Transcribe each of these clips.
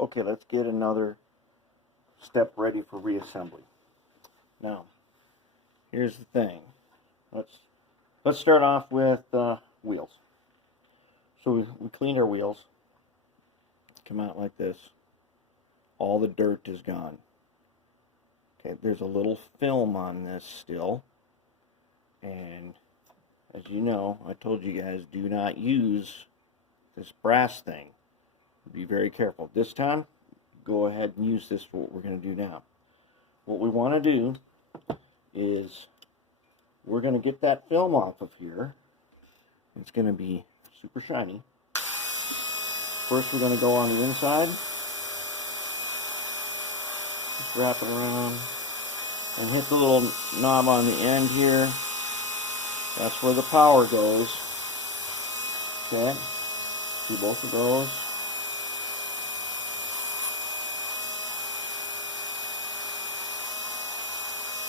Okay, let's get another step ready for reassembly. Now, here's the thing. Let's start off with wheels. So we cleaned our wheels. Come out like this. All the dirt is gone. Okay, there's a little film on this still. And as you know, I told you guys, do not use this brass thing. Be very careful. This time, go ahead and use this for what we're going to do now. What we want to do is we're going to get that film off of here. It's going to be super shiny. First, we're going to go on the inside. Just wrap it around and hit the little knob on the end here. That's where the power goes. Okay, do both of those.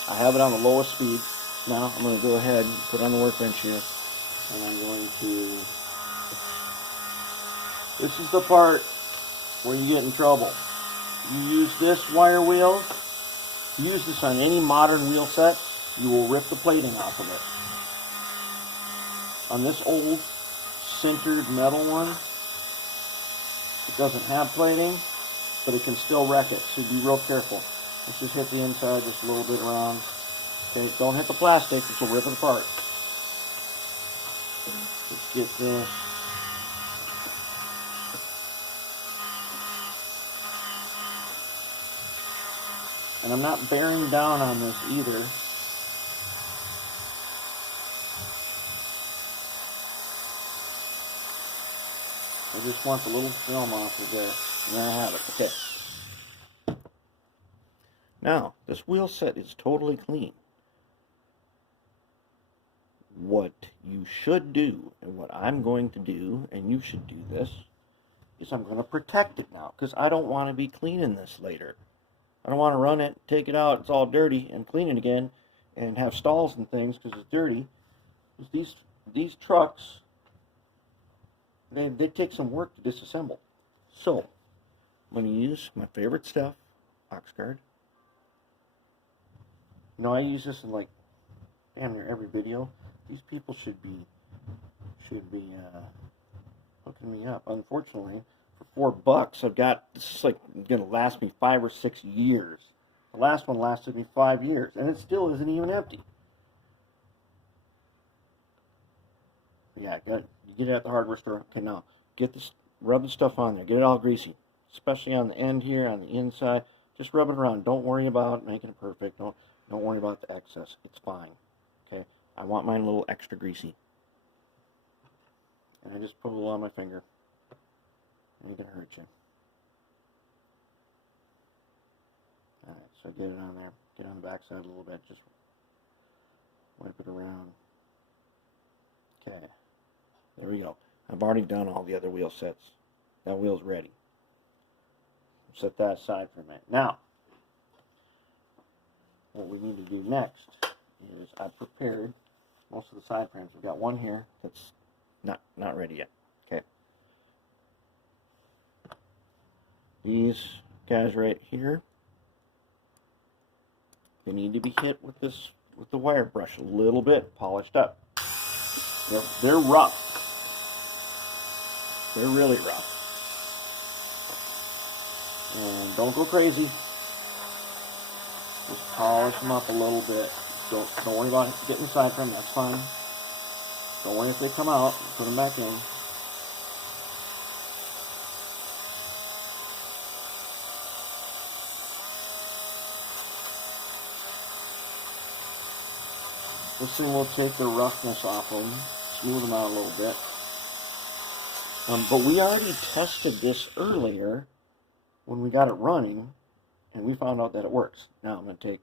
I have it on the lowest speed. Now I'm going to go ahead and put on the workbench here. And I'm going to... This is the part where you get in trouble. You use this wire wheel. If you use this on any modern wheel set, you will rip the plating off of it. On this old sintered metal one, it doesn't have plating, but it can still wreck it, so be real careful. Let's just hit the inside just a little bit around. Okay, don't hit the plastic, it will rip it apart. Let's get this. And I'm not bearing down on this either. I just want the little film off of there. And there I have it. Okay. Now, this wheel set is totally clean. What you should do, and what I'm going to do, and you should do this, is I'm going to protect it now, because I don't want to be cleaning this later. I don't want to run it, take it out, it's all dirty, and clean it again, and have stalls and things because it's dirty. These trucks, they take some work to disassemble. So, I'm going to use my favorite stuff, ox guard. You know, I use this in like damn near every video. These people should be hooking me up. Unfortunately, for $4, I've got, this is like going to last me 5 or 6 years. The last one lasted me 5 years, and it still isn't even empty. Yeah, you get it at the hardware store. Okay, now get this, rub the stuff on there, get it all greasy, especially on the end here, on the inside. Just rub it around. Don't worry about making it perfect. Don't worry about the excess. It's fine. Okay, I want mine a little extra greasy, and I just put a little on my finger. Ain't gonna hurt you. Alright, so get it on there. Get on the back side a little bit. Just wipe it around. Okay. There we go. I've already done all the other wheel sets. That wheel's ready. Set that aside for a minute. Now, what we need to do next is I've prepared most of the side frames. We've got one here that's not ready yet. Okay. These guys right here, they need to be hit with the wire brush a little bit, polished up. They're rough. They're really rough. And don't go crazy. Just polish them up a little bit. Don't worry about getting the side frame, that's fine. Don't worry if they come out, put them back in. This thing will take the roughness off of them, smooth them out a little bit. But we already tested this earlier when we got it running, and we found out that it works. Now I'm going to take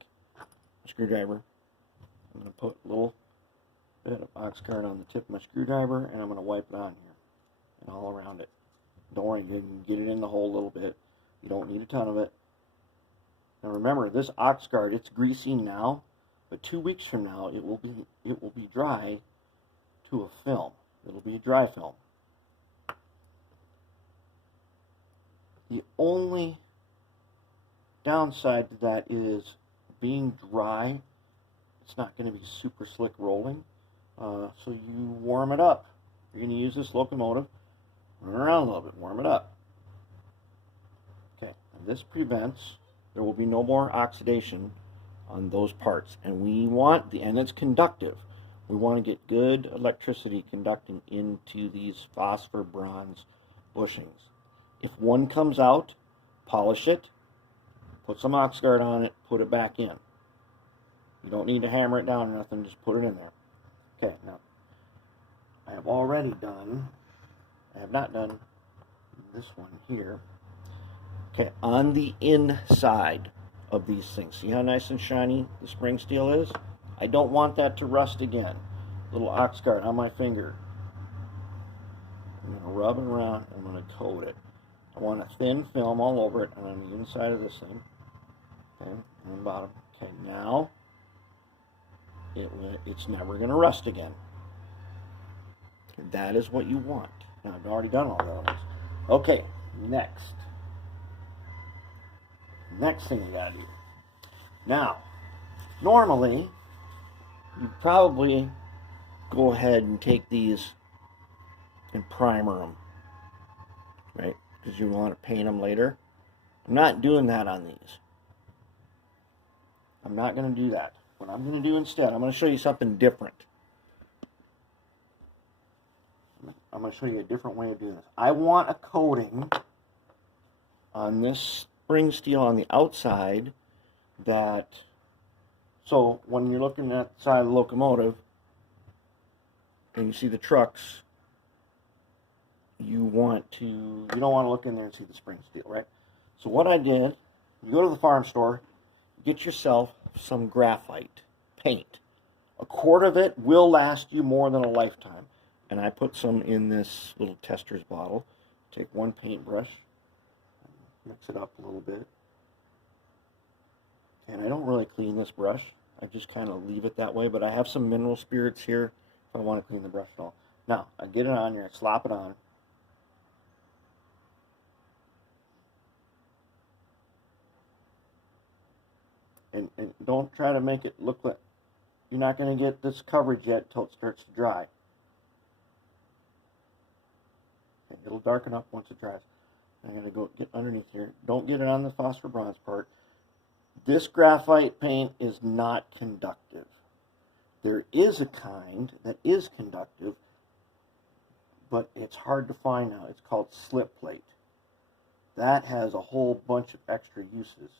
a screwdriver. I'm going to put a little bit of ox guard on the tip of my screwdriver, and I'm going to wipe it on here and all around it. Don't worry, you can get it in the hole a little bit. You don't need a ton of it. Now remember, this ox guard, it's greasy now. But 2 weeks from now, it will be dry to a film. It'll be a dry film. The only downside to that is being dry, it's not going to be super slick rolling. So you warm it up. You're going to use this locomotive, run around a little bit, warm it up. Okay, and this prevents, there will be no more oxidation on those parts. And we want, and it's conductive. We want to get good electricity conducting into these phosphor bronze bushings. If one comes out, polish it, put some Oxguard on it, put it back in. You don't need to hammer it down or nothing, just put it in there. Okay, now, I have not done this one here. Okay, on the inside of these things, see how nice and shiny the spring steel is? I don't want that to rust again. Little Oxguard on my finger. I'm going to rub it around, I'm going to coat it. I want a thin film all over it and on the inside of this thing. Okay, on the bottom. Okay, now it's never going to rust again. That is what you want. Now, I've already done all those. Okay, next thing you gotta do. Now, normally, you'd probably go ahead and take these and primer them, right? Because you want to paint them later. I'm not doing that on these. I'm not going to do that. What I'm going to do instead, I'm going to show you something different. I'm going to show you a different way of doing this. I want a coating on this spring steel on the outside that, so when you're looking at the side of the locomotive and you see the trucks, you don't want to look in there and see the spring steel, right? So what I did, you go to the farm store, get yourself some graphite paint. A quart of it will last you more than a lifetime. And I put some in this little tester's bottle. Take one paintbrush, mix it up a little bit. And I don't really clean this brush. I just kind of leave it that way, but I have some mineral spirits here if I want to clean the brush at all. Now, I get it on here, I slop it on. And don't try to make it look like you're not going to get this coverage yet until it starts to dry. Okay, it'll darken up once it dries. I'm going to go get underneath here. Don't get it on the phosphor bronze part. This graphite paint is not conductive. There is a kind that is conductive, but it's hard to find now. It's called slip plate. That has a whole bunch of extra uses,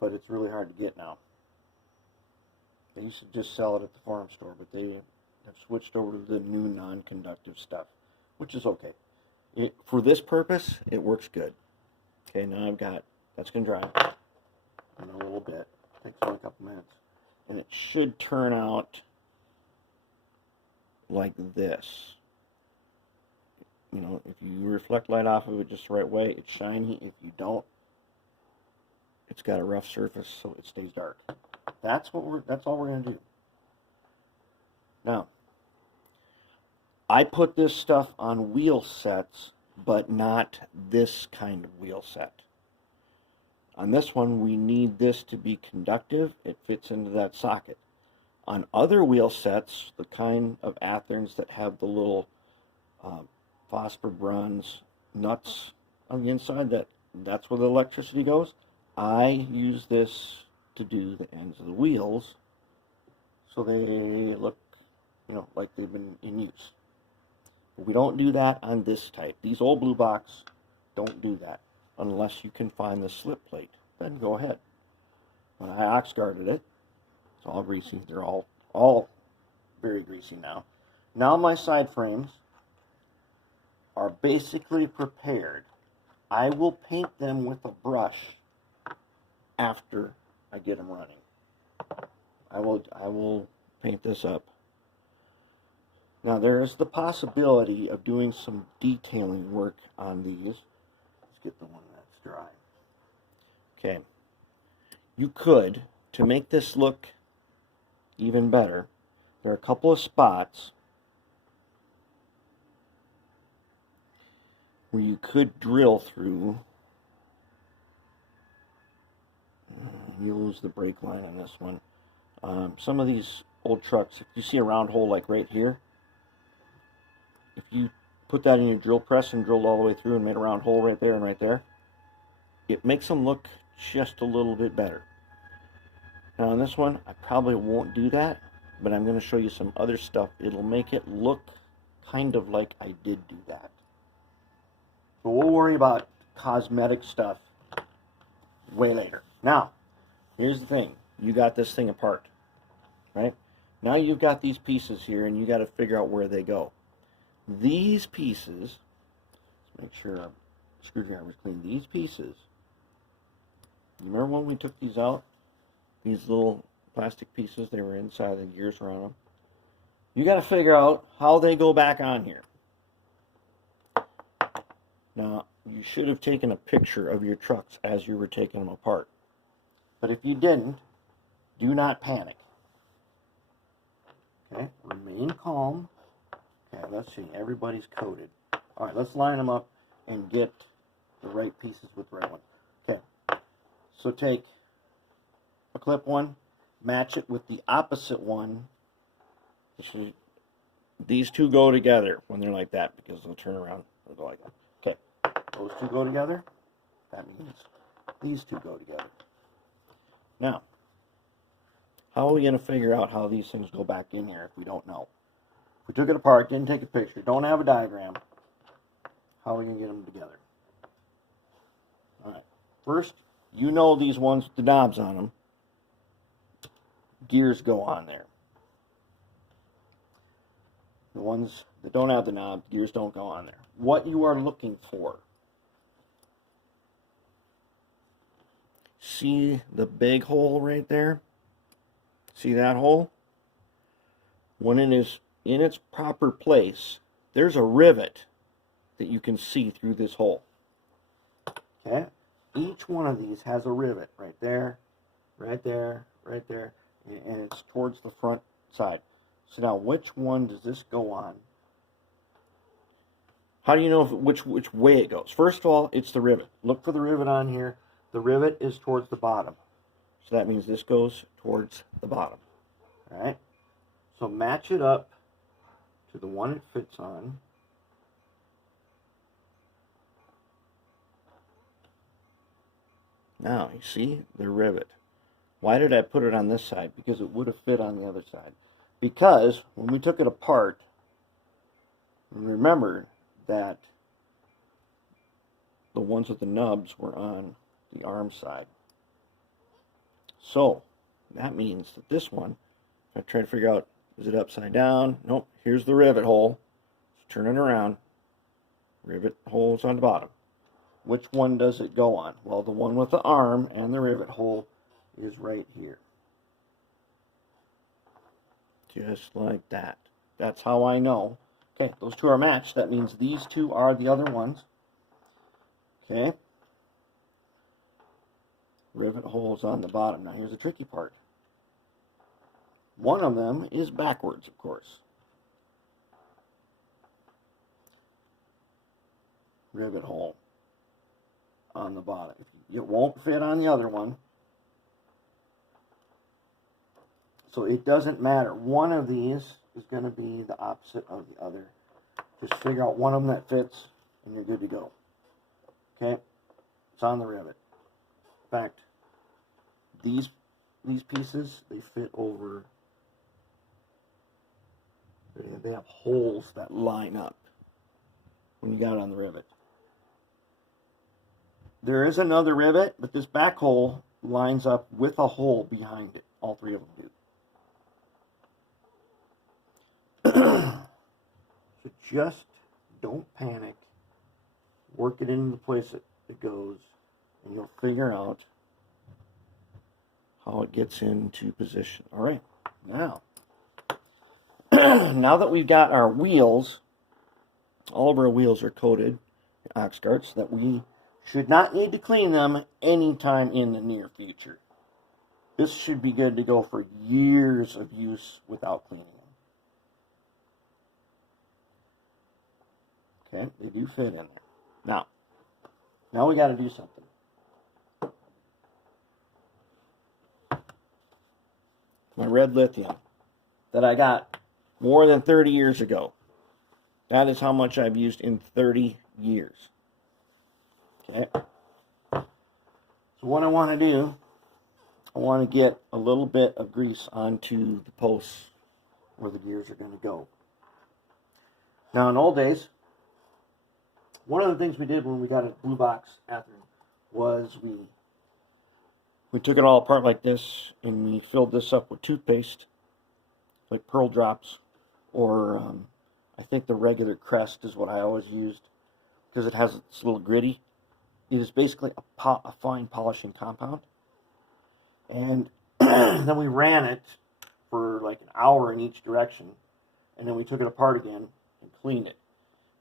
but it's really hard to get now. They used to just sell it at the farm store, but they have switched over to the new non-conductive stuff, which is okay. For this purpose, it works good. Okay, now that's going to dry in a little bit. Takes only a couple minutes. And it should turn out like this. You know, if you reflect light off of it just the right way, it's shiny. If you don't, it's got a rough surface, so it stays dark. That's all we're going to do. Now, I put this stuff on wheel sets, but not this kind of wheel set. On this one, we need this to be conductive. It fits into that socket. On other wheel sets, the kind of Athearns that have the little phosphor bronze nuts on the inside, that's where the electricity goes. I use this to do the ends of the wheels so they look, like they've been in use. But we don't do that on this type. These old blue box don't do that unless you can find the slip plate. Then go ahead. When I ox-guarded it, it's all greasy. They're all very greasy now. Now my side frames are basically prepared. I will paint them with a brush after I get them running. I will paint this up. Now there is the possibility of doing some detailing work on these. Let's get the one that's dry. Okay. You could, to make this look even better, there are a couple of spots where you could drill through You lose the brake line on this one. Some of these old trucks, if you see a round hole like right here, if you put that in your drill press and drilled all the way through and made a round hole right there and right there, it makes them look just a little bit better. Now on this one, I probably won't do that, but I'm going to show you some other stuff. It'll make it look kind of like I did do that. But we'll worry about cosmetic stuff way later. Now, here's the thing. You got this thing apart, right? Now you've got these pieces here, and you got to figure out where they go. These pieces, let's make sure our screwdriver's clean. These pieces, you remember when we took these out? These little plastic pieces, they were inside, the gears were on them. You got to figure out how they go back on here. Now, you should have taken a picture of your trucks as you were taking them apart. But if you didn't, do not panic. Okay, remain calm. Okay, let's see, everybody's coated. All right, let's line them up and get the right pieces with the right one. Okay, so take a clip one, match it with the opposite one. These two go together when they're like that because they'll turn around or go like that. Okay, those two go together. That means these two go together. Now, how are we going to figure out how these things go back in here if we don't know? If we took it apart, didn't take a picture, don't have a diagram, how are we going to get them together? All right, first, you know these ones with the knobs on them. Gears go on there. The ones that don't have the knob, gears don't go on there. What you are looking for. See the big hole right there? See that hole? When it is in its proper place, there's a rivet that you can see through this hole. Okay? Each one of these has a rivet right there, right there, right there, and it's towards the front side. So now, which one does this go on? How do you know which way it goes? First of all, it's the rivet. Look for the rivet on here. The rivet is towards the bottom. So that means this goes towards the bottom. All right? So match it up to the one it fits on. Now, you see the rivet. Why did I put it on this side? Because it would have fit on the other side. Because when we took it apart, remember that the ones with the nubs were on the arm side. So that means that this one, if I try to figure out, is it upside down? Nope, here's the rivet hole. Let's turn it around. Rivet hole's on the bottom. Which one does it go on? Well, the one with the arm and the rivet hole is right here. Just like that. That's how I know. Okay, those two are matched. That means these two are the other ones. Okay. Rivet holes on the bottom. Now here's the tricky part. One of them is backwards, of course. Rivet hole on the bottom. It won't fit on the other one. So it doesn't matter. One of these is going to be the opposite of the other. Just figure out one of them that fits and you're good to go. Okay? It's on the rivet. In fact, these pieces, they fit over. They have holes that line up when you got it on the rivet. There is another rivet, but this back hole lines up with a hole behind it. All three of them do. So just don't panic. Work it into the place it goes, and you'll figure out how it gets into position. All right, now, now that we've got our wheels, all of our wheels are coated in Oxguard, so that we should not need to clean them anytime in the near future. This should be good to go for years of use without cleaning them. Okay, they do fit in there. Now we got to do something. my red lithium that I got more than 30 years ago. That is how much I've used in 30 years. Okay. So what I want to do, I want to get a little bit of grease onto the posts where the gears are going to go. Now in old days, one of the things we did when we got a blue box Athearn was we took it all apart like this, and we filled this up with toothpaste, like pearl drops, or I think the regular Crest is what I always used, because it has this little gritty. It is basically a fine polishing compound. And then we ran it for like an hour in each direction, and then we took it apart again and cleaned it.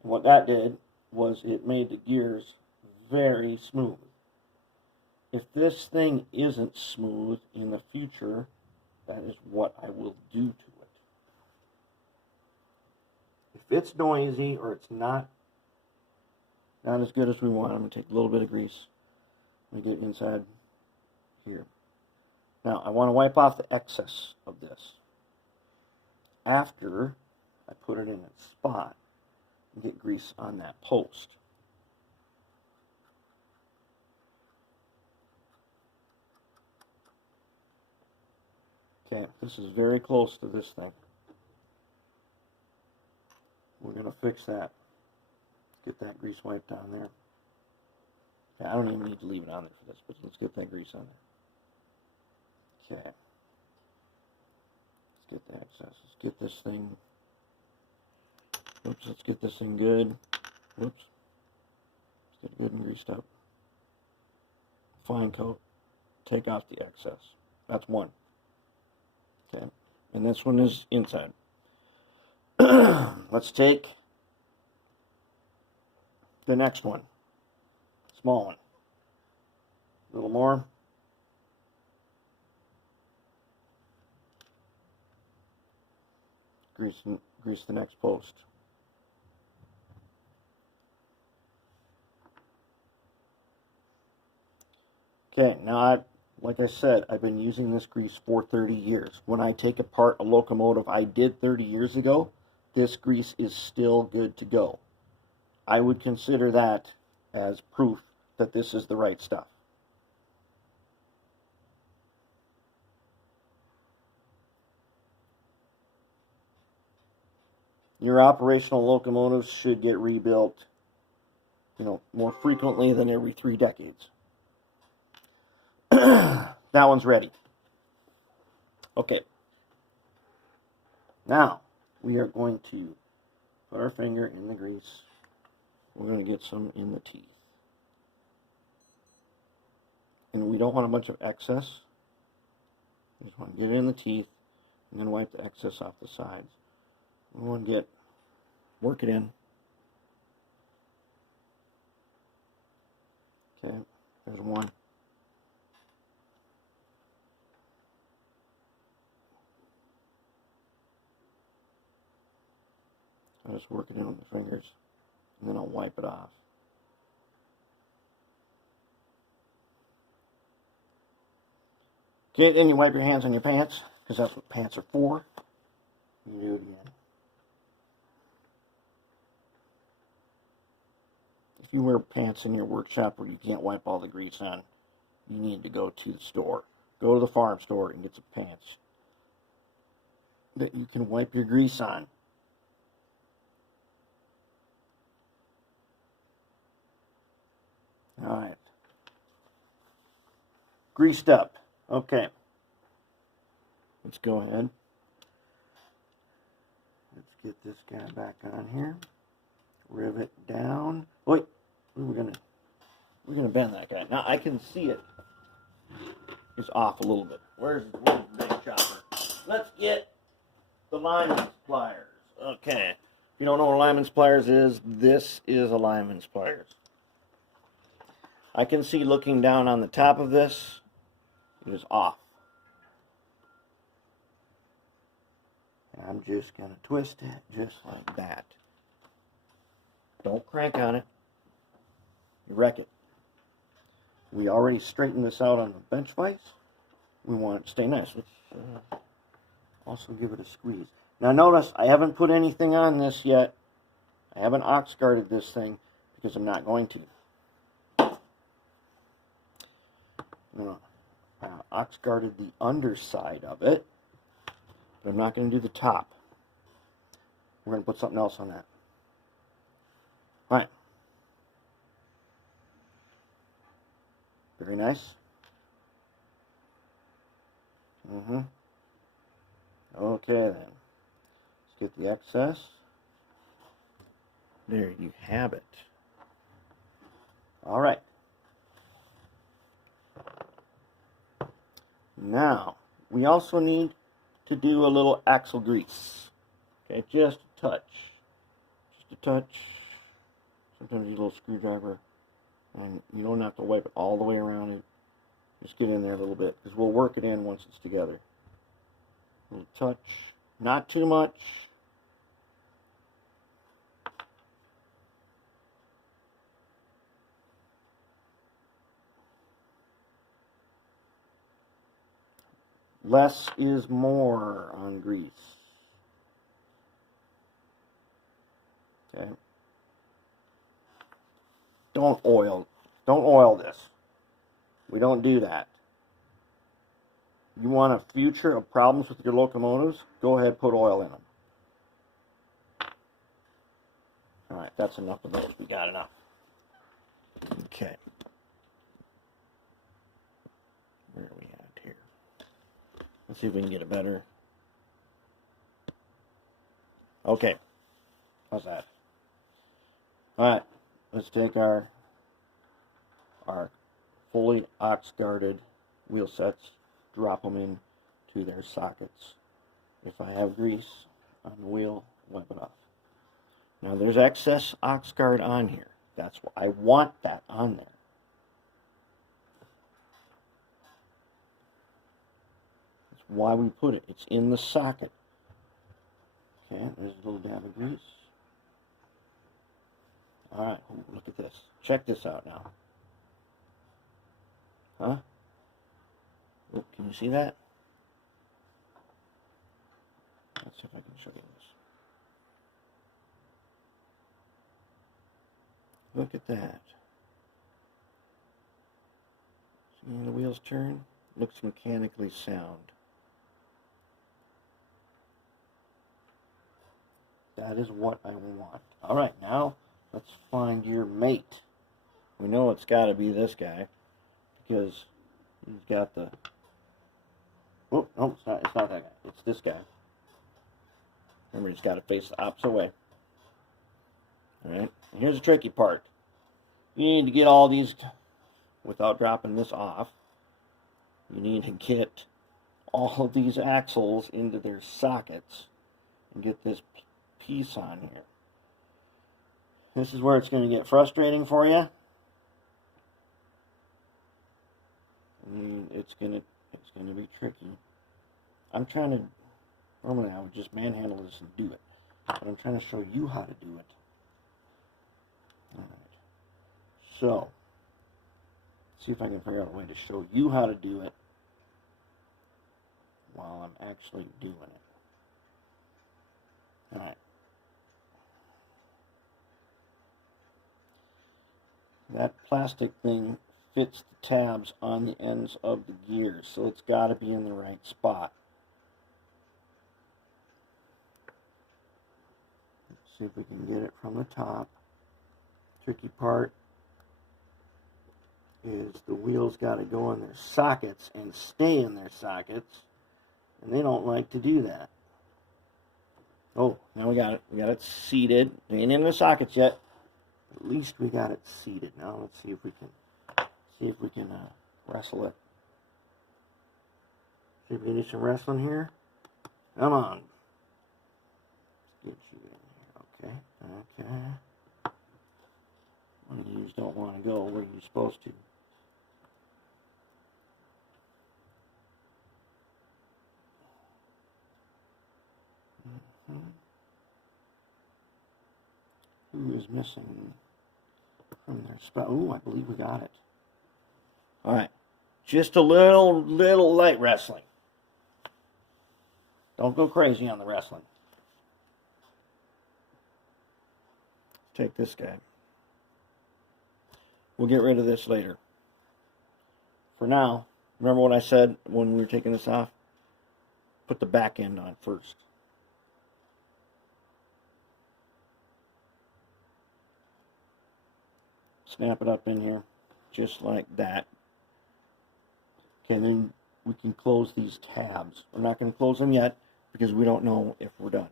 And what that did was it made the gears very smooth. If this thing isn't smooth in the future, that is what I will do to it. If it's noisy or it's not as good as we want, I'm going to take a little bit of grease and get it inside here. Now, I want to wipe off the excess of this after I put it in its spot and get grease on that post. Okay, this is very close to this thing. We're going to fix that. Get that grease wiped down there. Yeah, I don't even need to leave it on there for this, but let's get that grease on there. Okay. Let's get the excess. Let's get this thing. Oops, let's get this thing good. Whoops. Let's get it good and greased up. Fine coat. Take off the excess. That's one. Okay. And this one is inside. Let's take the next one. Small one. A little more. Grease the next post. Okay, now like I said, I've been using this grease for 30 years. When I take apart a locomotive I did 30 years ago, this grease is still good to go. I would consider that as proof that this is the right stuff. Your operational locomotives should get rebuilt, more frequently than every 3 decades. That one's ready. Okay. Now, we are going to put our finger in the grease. We're going to get some in the teeth. And we don't want a bunch of excess. We just want to get it in the teeth and then wipe the excess off the sides. We want to work it in. Okay, there's one. I'll just work it in with the fingers, and then I'll wipe it off. Okay, then you wipe your hands on your pants, because that's what pants are for. You do it again. If you wear pants in your workshop where you can't wipe all the grease on, you need to go to the store. Go to the farm store and get some pants that you can wipe your grease on. Alright. Greased up. Okay. Let's go ahead. Let's get this guy back on here. Rivet down. Wait. We're gonna bend that guy. Now I can see it is off a little bit. Where's the big chopper? Let's get the lineman's pliers. Okay. If you don't know what a lineman's pliers is, this is a lineman's pliers. I can see looking down on the top of this, it is off. And I'm just going to twist it just like that. Don't crank on it. You wreck it. We already straightened this out on the bench vise. We want it to stay nice. Let's also give it a squeeze. Now notice, I haven't put anything on this yet. I haven't ox guarded this thing because I'm not going to. I'm going to ox guarded the underside of it, but I'm not going to do the top. We're going to put something else on that. All right. Very nice. Okay then. Let's get the excess. There you have it. All right. Now, we also need to do a little axle grease. Okay, just a touch. Just a touch. Sometimes use a little screwdriver. And you don't have to wipe it all the way around it. Just get in there a little bit, because we'll work it in once it's together. A little touch. Not too much. Less is more on grease. Okay. Don't oil this. We don't do that. You want a future of problems with your locomotives? Go ahead, put oil in them. All right, that's enough of those. We got enough. Okay. Where are we at here? Let's see if we can get it better. Okay. How's that? All right. Let's take our fully ox guarded wheel sets, drop them into their sockets. If I have grease on the wheel, wipe it off. Now there's excess ox guard on here. That's why I want that on there. That's why we put it. It's in the socket. Okay, there's a little dab of grease. Alright, look at this. Check this out now. Huh? Oh, can you see that? Let's see if I can show you this. Look at that. See the wheels turn? Looks mechanically sound. That is what I want. Alright, now let's find your mate. We know it's got to be this guy because he's got the... Oh, no, it's not that guy. It's this guy. Remember, he's got to face the opposite way. Alright, and here's the tricky part. You need to get all these, without dropping this off, you need to get all of these axles into their sockets and get this piece on here. This is where it's going to get frustrating for you. It's going to be tricky. I'm trying to, normally I would just manhandle this and do it, but I'm trying to show you how to do it. Alright. So, see if I can figure out a way to show you how to do it while I'm actually doing it. Alright. That plastic thing fits the tabs on the ends of the gears, so it's got to be in the right spot. Let's see if we can get it from the top. Tricky part is the wheels got to go in their sockets and stay in their sockets, and they don't like to do that. Oh, now we got it. We got it seated. It ain't in the sockets yet. At least we got it seated. Now let's see if we can wrestle it. See if we can do some wrestling here. Come on. Let's get you in here. Okay. Okay. One of you don't want to go where you're supposed to. Who is missing from their spot? Ooh, I believe we got it. All right, just a little light wrestling. Don't go crazy on the wrestling. Take this guy. We'll get rid of this later. For now, remember what I said when we were taking this off? Put the back end on first. Snap it up in here, just like that. Okay, then we can close these tabs. We're not going to close them yet because we don't know if we're done.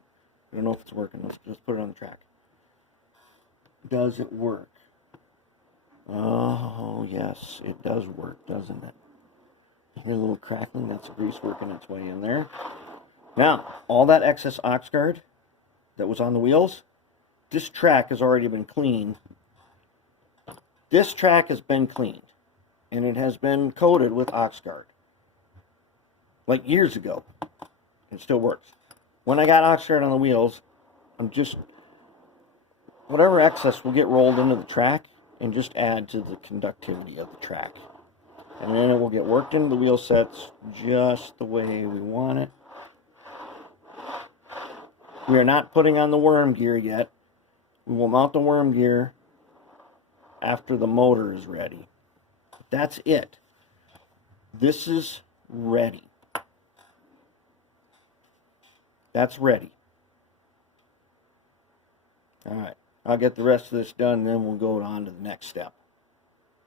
We don't know if it's working. Let's just put it on the track. Does it work? Oh, yes, it does work, doesn't it? Hear a little crackling. That's grease working its way in there. Now, all that excess ox guard that was on the wheels, this track has already been cleaned. This track has been cleaned, and it has been coated with ox guard. Like years ago. It still works. When I got ox guard on the wheels, whatever excess will get rolled into the track and just add to the conductivity of the track. And then it will get worked into the wheel sets just the way we want it. We are not putting on the worm gear yet. We will mount the worm gear after the motor is ready. That's it. This is ready. That's ready. Alright, I'll get the rest of this done, and then we'll go on to the next step.